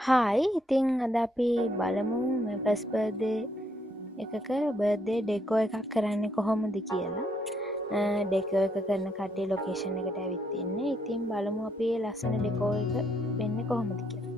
hi ඉතිං අද අපි බලමු මේ පස් බර්ධය එකක බර්ධය ඩෙකෝ එකක් කරන්න කොහොමද කියලා ඩෙකෝ එක කරන කටේ ලොකේෂන් එකට ඇවිත්තින්නේ ඉතින් බලමු අපේ ලස්සන ඩෙකෝ එක වෙන්න කොහොමද කියලා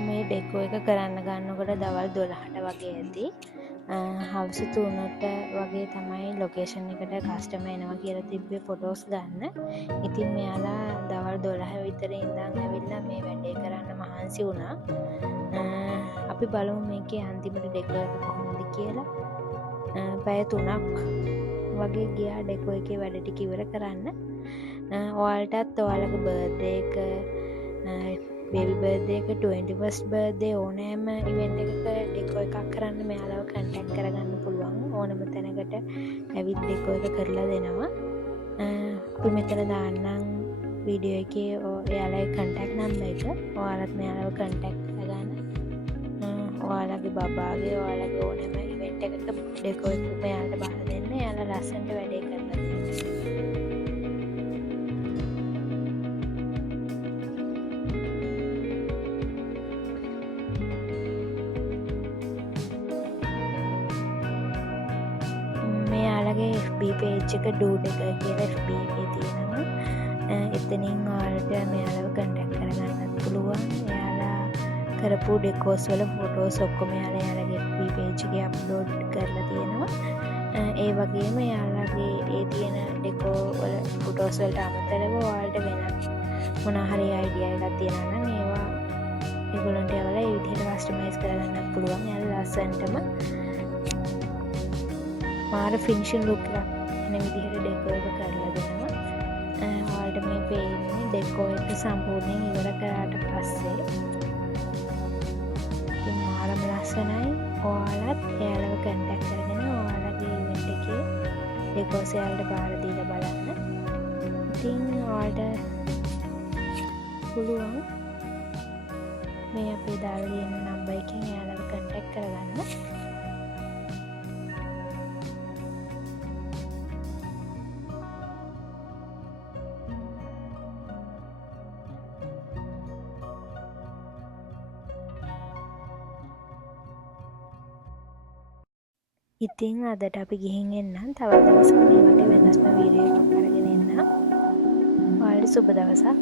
මේ ඩෙකෝ එක කරන්න ගන්නකොට දවල් 12ට වගේ ඇති හවස 3ට වගේ තමයි ලොකේෂන් එකට කස්ටම එනවා කියලා තිබ්බේ ෆොටෝස් ගන්න ඉතින් මෙයාලා දවල් 12 විතර ඉඳන් ඇවිල්ලා මේ වැඩේ කරන්න මහන්සි වුණා අපි බලමු මේකේ අන්තිමට ඩෙකෝ එක කොහොමද කියලා පැය 3ක් වගේ ගියා ඩෙකෝ එකේ වැඩ ටික ඉවර කරන්න ඔයාලටත් ඔයාලගේ බර්ත්ඩේ එක බේබි බර්ත්ඩේ එක 21st බර්ත්ඩේ ඕනෑම ඉවෙන්ට් එකක ඩෙකෝ එකක් කරන්න මෙයාලව කන්ටැක්ට් කරගන්න පුළුවන් ඕනම තැනකට ඇවිත් ඩෙකෝ එක කරලා දෙනවා අපි මෙතන දාන්නම් වීඩියෝ එකේ ඔයාලගේ කන්ටැක්ට් නම්බර් එක ඔයාලත් මෙයාලව කන්ටැක්ට් කරගන්න ඔයාලගේ බබාගේ ඔයාලගේ ඕනෑම ඉවෙන්ට් එකක ඩෙකෝ එක මෙයාලට බාර දෙන්න එයාලා ලස්සනට වැඩේ කරලා දෙන්න මෙයාලගේ FB පේජ් එක ඩූඩ් එක කියලා FB එකේ තියෙනවා එතනින් ඔයාලට මෙයාලව කන්ටැක්ට් කරගන්නත් පුළුවන් එයාලා කරපු ඩෙකෝස් වල ෆොටෝස් ඔක්කොම එයාලගේ FB පේජ් එකේ අප්ලෝඩ් කරලා තියෙනවා ඒ වගේම එයාලගේ ඒ තියෙන ඩෙකෝ වල ෆොටෝස් වලට අමතරව ඔයාලට වෙනත් මොනවා හරි අයිඩියා එකක් තියෙනවා නම් ඒවා ඒගොල්ලන්ට ඒවලා ඒ විදිහට කස්ටමයිස් කරගන්නත් පුළුවන් එයාලා ලස්සනටම මාර ෆිනිෂින් ලුක් එකක් එන විදිහට ඩෙකෝ එක කරලා දෙනවා ඔයාලට මේ පේන්නේ ඩෙකෝ එක සම්පූර්ණයෙන් ඉවර කරාට පස්සේ ඉතින් මාරම ලස්සනයි ඔයාලත් එයාලව කන්ටැක්ට් කරගෙන ඔයාලගේ ඉවෙන්ට් එකේ ඩෙකෝස් එයාලට බාර දීලා බලන්න ඉතින් ඔයාලට පුළුවන් මේ අපේ දාලා තියෙන නම්බර් එකෙන් එයාලව කන්ටැක්ට් කරගන්න ඉතින් අදට අපි ගිහින් එන්නම් තවත් දවසක මේ වගේ වෙනස්ම වීඩියෝ එකක් අරගෙන එන්නම් ඔයාලට සුබ දවසක්